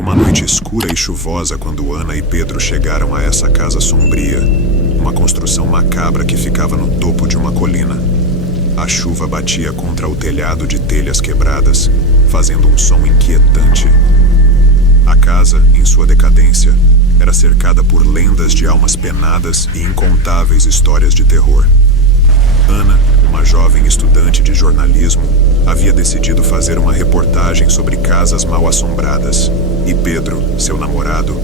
uma noite escura e chuvosa quando Ana e Pedro chegaram a essa casa sombria, uma construção macabra que ficava no topo de uma colina. A chuva batia contra o telhado de telhas quebradas, fazendo um som inquietante. A casa, em sua decadência, era cercada por lendas de almas penadas e incontáveis histórias de terror. Ana, uma jovem estudante de jornalismo, havia decidido fazer uma reportagem sobre casas mal-assombradas, e Pedro, seu namorado,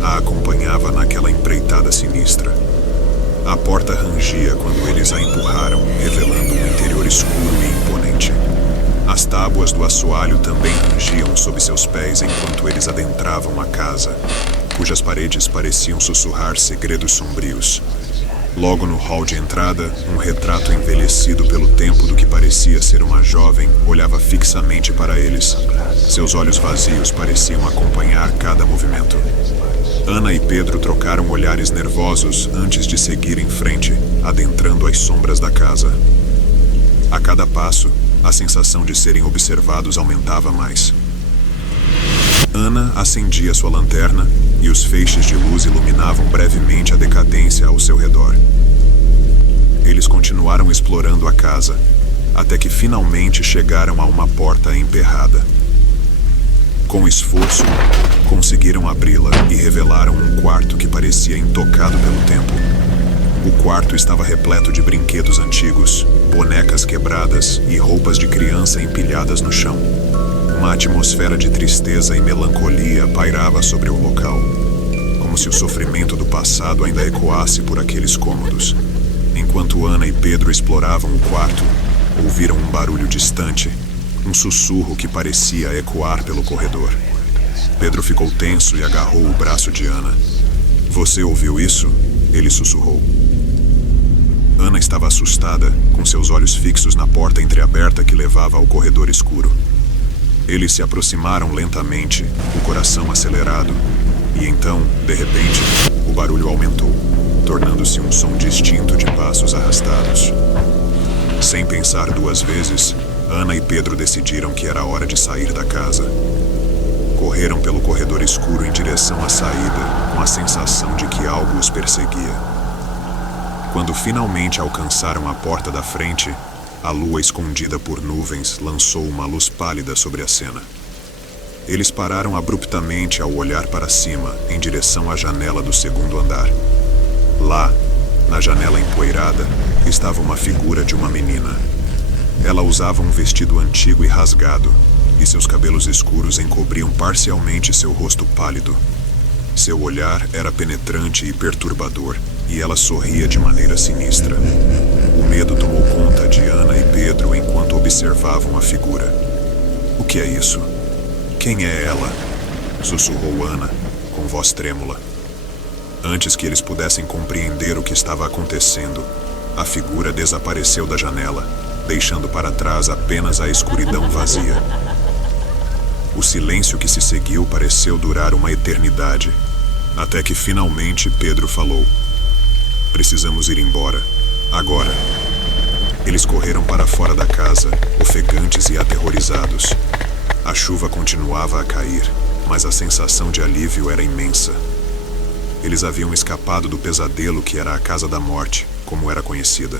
a acompanhava naquela empreitada sinistra. A porta rangia quando eles a empurraram, revelando um interior escuro e imponente. As tábuas do assoalho também rangiam sob seus pés enquanto eles adentravam a casa, cujas paredes pareciam sussurrar segredos sombrios. Logo no hall de entrada, um retrato envelhecido pelo tempo do que parecia ser uma jovem olhava fixamente para eles. Seus olhos vazios pareciam acompanhar cada movimento. Ana e Pedro trocaram olhares nervosos antes de seguir em frente, adentrando as sombras da casa. A cada passo, a sensação de serem observados aumentava mais. Ana acendia sua lanterna e os feixes de luz iluminavam brevemente a decadência ao seu redor. Eles continuaram explorando a casa, até que finalmente chegaram a uma porta emperrada. Com esforço, conseguiram abri-la e revelaram um quarto que parecia intocado pelo tempo. O quarto estava repleto de brinquedos antigos, bonecas quebradas e roupas de criança empilhadas no chão. Uma atmosfera de tristeza e melancolia pairava sobre o local, como se o sofrimento do passado ainda ecoasse por aqueles cômodos. Enquanto Ana e Pedro exploravam o quarto, ouviram um barulho distante, um sussurro que parecia ecoar pelo corredor. Pedro ficou tenso e agarrou o braço de Ana. "Você ouviu isso?" ele sussurrou. Ana estava assustada, com seus olhos fixos na porta entreaberta que levava ao corredor escuro. Eles se aproximaram lentamente, o coração acelerado, e então, de repente, o barulho aumentou, tornando-se um som distinto de passos arrastados. Sem pensar duas vezes, Ana e Pedro decidiram que era hora de sair da casa. Correram pelo corredor escuro em direção à saída, com a sensação de que algo os perseguia. Quando finalmente alcançaram a porta da frente, a lua escondida por nuvens lançou uma luz pálida sobre a cena. Eles pararam abruptamente ao olhar para cima, em direção à janela do segundo andar. Lá, na janela empoeirada, estava uma figura de uma menina. Ela usava um vestido antigo e rasgado, e seus cabelos escuros encobriam parcialmente seu rosto pálido. Seu olhar era penetrante e perturbador, e ela sorria de maneira sinistra. O medo tomou conta de Ana e Pedro enquanto observavam a figura. "O que é isso? Quem é ela?" sussurrou Ana, com voz trêmula. Antes que eles pudessem compreender o que estava acontecendo, a figura desapareceu da janela, deixando para trás apenas a escuridão vazia. O silêncio que se seguiu pareceu durar uma eternidade, até que finalmente Pedro falou: "Precisamos ir embora, agora." Eles correram para fora da casa, ofegantes e aterrorizados. A chuva continuava a cair, mas a sensação de alívio era imensa. Eles haviam escapado do pesadelo que era a Casa da Morte, como era conhecida.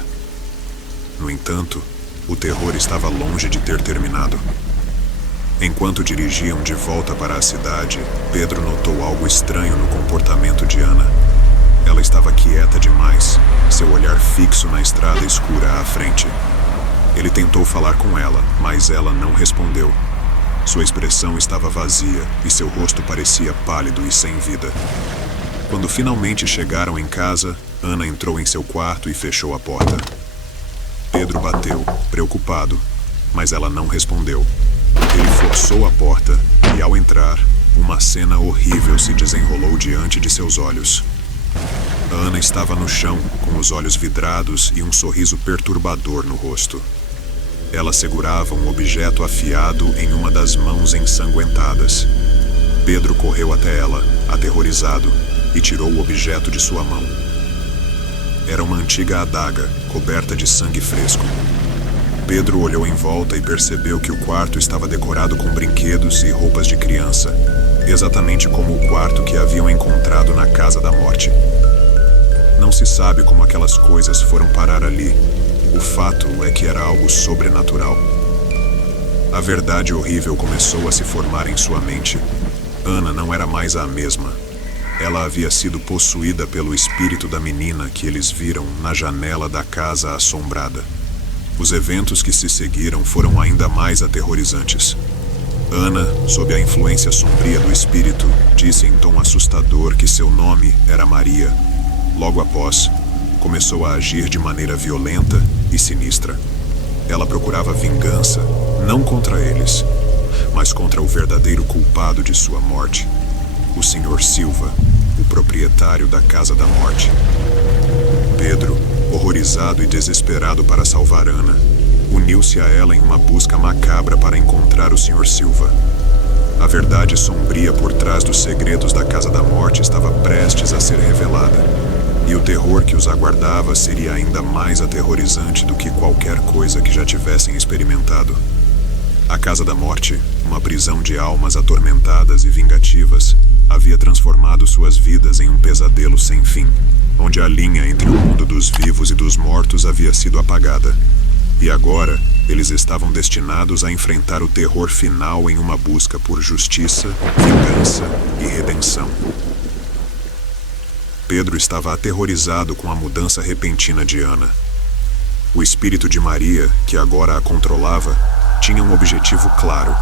No entanto, o terror estava longe de ter terminado. Enquanto dirigiam de volta para a cidade, Pedro notou algo estranho no comportamento de Ana. Ela estava quieta demais, seu olhar fixo na estrada escura à frente. Ele tentou falar com ela, mas ela não respondeu. Sua expressão estava vazia e seu rosto parecia pálido e sem vida. Quando finalmente chegaram em casa, Ana entrou em seu quarto e fechou a porta. Pedro bateu, preocupado, mas ela não respondeu. Ele forçou a porta e, ao entrar, uma cena horrível se desenrolou diante de seus olhos. Ana estava no chão, com os olhos vidrados e um sorriso perturbador no rosto. Ela segurava um objeto afiado em uma das mãos ensanguentadas. Pedro correu até ela, aterrorizado, e tirou o objeto de sua mão. Era uma antiga adaga, coberta de sangue fresco. Pedro olhou em volta e percebeu que o quarto estava decorado com brinquedos e roupas de criança. exatamente como o quarto que haviam encontrado na Casa da Morte. Não se sabe como aquelas coisas foram parar ali. O fato é que era algo sobrenatural. A verdade horrível começou a se formar em sua mente. Ana não era mais a mesma. Ela havia sido possuída pelo espírito da menina que eles viram na janela da casa assombrada. Os eventos que se seguiram foram ainda mais aterrorizantes. Ana, sob a influência sombria do espírito, disse em tom assustador que seu nome era Maria. Logo após, começou a agir de maneira violenta e sinistra. Ela procurava vingança, não contra eles, mas contra o verdadeiro culpado de sua morte, o Sr. Silva, o proprietário da Casa da Morte. Pedro, horrorizado e desesperado para salvar Ana, uniu-se a ela em uma busca macabra para encontrar o Sr. Silva. A verdade sombria por trás dos segredos da Casa da Morte estava prestes a ser revelada, e o terror que os aguardava seria ainda mais aterrorizante do que qualquer coisa que já tivessem experimentado. A Casa da Morte, uma prisão de almas atormentadas e vingativas, havia transformado suas vidas em um pesadelo sem fim, onde a linha entre o mundo dos vivos e dos mortos havia sido apagada. E agora, eles estavam destinados a enfrentar o terror final em uma busca por justiça, vingança e redenção. Pedro estava aterrorizado com a mudança repentina de Ana. O espírito de Maria, que agora a controlava, tinha um objetivo claro: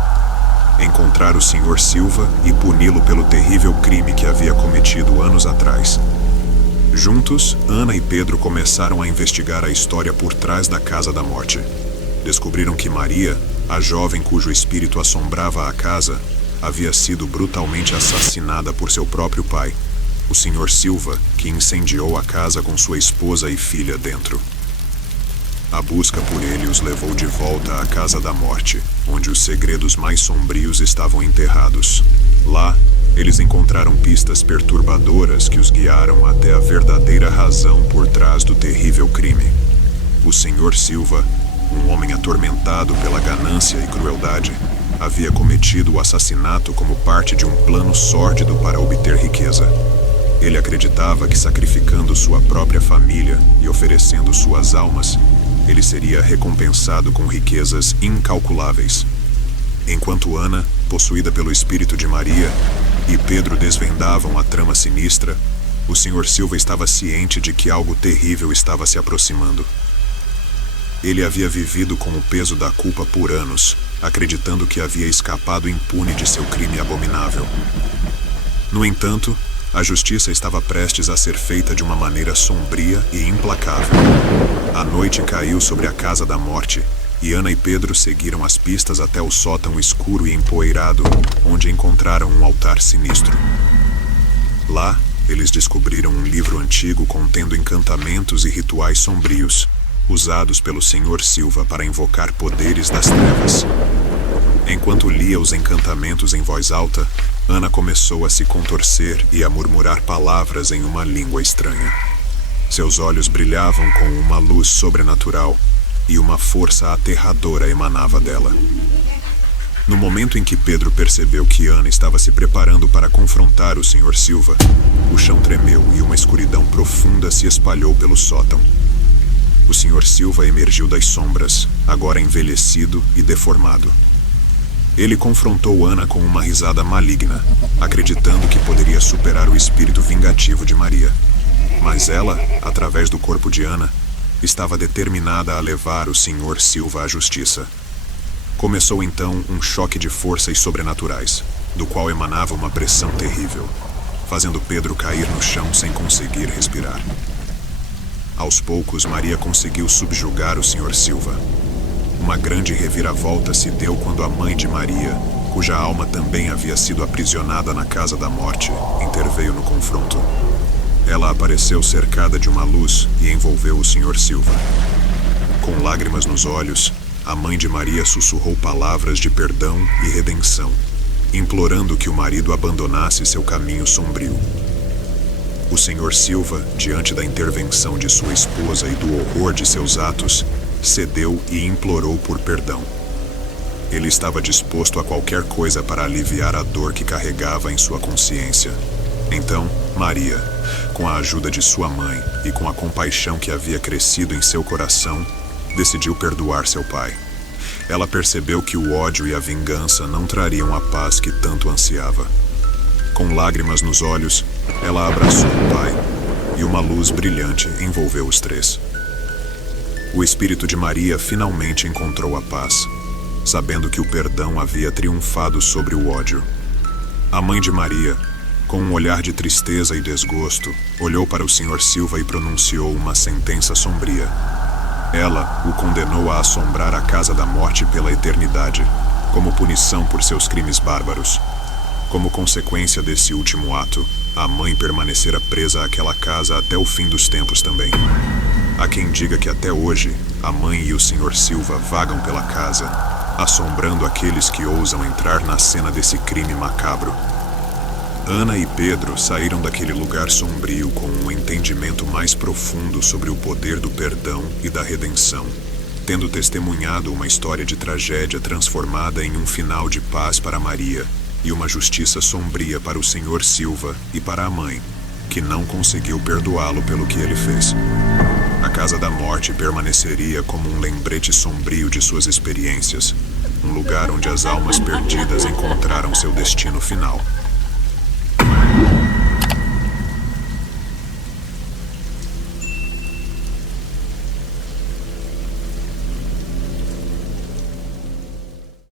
encontrar o Sr. Silva e puni-lo pelo terrível crime que havia cometido anos atrás. Juntos, Ana e Pedro começaram a investigar a história por trás da Casa da Morte. Descobriram que Maria, a jovem cujo espírito assombrava a casa, havia sido brutalmente assassinada por seu próprio pai, o Sr. Silva, que incendiou a casa com sua esposa e filha dentro. A busca por ele os levou de volta à Casa da Morte, onde os segredos mais sombrios estavam enterrados. Lá, eles encontraram pistas perturbadoras que os guiaram até a verdadeira razão por trás do terrível crime. O Sr. Silva, um homem atormentado pela ganância e crueldade, havia cometido o assassinato como parte de um plano sórdido para obter riqueza. Ele acreditava que sacrificando sua própria família e oferecendo suas almas, ele seria recompensado com riquezas incalculáveis. Enquanto Ana, possuída pelo espírito de Maria, e Pedro desvendavam a trama sinistra, o Sr. Silva estava ciente de que algo terrível estava se aproximando. Ele havia vivido com o peso da culpa por anos, acreditando que havia escapado impune de seu crime abominável. No entanto, a justiça estava prestes a ser feita de uma maneira sombria e implacável. A noite caiu sobre a Casa da Morte, e Ana e Pedro seguiram as pistas até o sótão escuro e empoeirado, onde encontraram um altar sinistro. Lá, eles descobriram um livro antigo contendo encantamentos e rituais sombrios, usados pelo Sr. Silva para invocar poderes das trevas. Enquanto lia os encantamentos em voz alta, Ana começou a se contorcer e a murmurar palavras em uma língua estranha. Seus olhos brilhavam com uma luz sobrenatural e uma força aterradora emanava dela. No momento em que Pedro percebeu que Ana estava se preparando para confrontar o Sr. Silva, o chão tremeu e uma escuridão profunda se espalhou pelo sótão. O Sr. Silva emergiu das sombras, agora envelhecido e deformado. Ele confrontou Ana com uma risada maligna, acreditando que poderia superar o espírito vingativo de Maria. Mas ela, através do corpo de Ana, estava determinada a levar o Sr. Silva à justiça. Começou então um choque de forças sobrenaturais, do qual emanava uma pressão terrível, fazendo Pedro cair no chão sem conseguir respirar. Aos poucos, Maria conseguiu subjugar o Sr. Silva. Uma grande reviravolta se deu quando a mãe de Maria, cuja alma também havia sido aprisionada na Casa da Morte, interveio no confronto. Ela apareceu cercada de uma luz e envolveu o Sr. Silva. Com lágrimas nos olhos, a mãe de Maria sussurrou palavras de perdão e redenção, implorando que o marido abandonasse seu caminho sombrio. O Sr. Silva, diante da intervenção de sua esposa e do horror de seus atos, cedeu e implorou por perdão. Ele estava disposto a qualquer coisa para aliviar a dor que carregava em sua consciência. Então, Maria, com a ajuda de sua mãe e com a compaixão que havia crescido em seu coração, decidiu perdoar seu pai. Ela percebeu que o ódio e a vingança não trariam a paz que tanto ansiava. Com lágrimas nos olhos, ela abraçou o pai e uma luz brilhante envolveu os três. O espírito de Maria finalmente encontrou a paz, sabendo que o perdão havia triunfado sobre o ódio. A mãe de Maria, com um olhar de tristeza e desgosto, olhou para o Sr. Silva e pronunciou uma sentença sombria. Ela o condenou a assombrar a Casa da Morte pela eternidade, como punição por seus crimes bárbaros. Como consequência desse último ato, a mãe permanecera presa àquela casa até o fim dos tempos também. Há quem diga que até hoje, a mãe e o Sr. Silva vagam pela casa, assombrando aqueles que ousam entrar na cena desse crime macabro. Ana e Pedro saíram daquele lugar sombrio com um entendimento mais profundo sobre o poder do perdão e da redenção, tendo testemunhado uma história de tragédia transformada em um final de paz para Maria e uma justiça sombria para o Sr. Silva e para a mãe, que não conseguiu perdoá-lo pelo que ele fez. A Casa da Morte permaneceria como um lembrete sombrio de suas experiências, um lugar onde as almas perdidas encontraram seu destino final.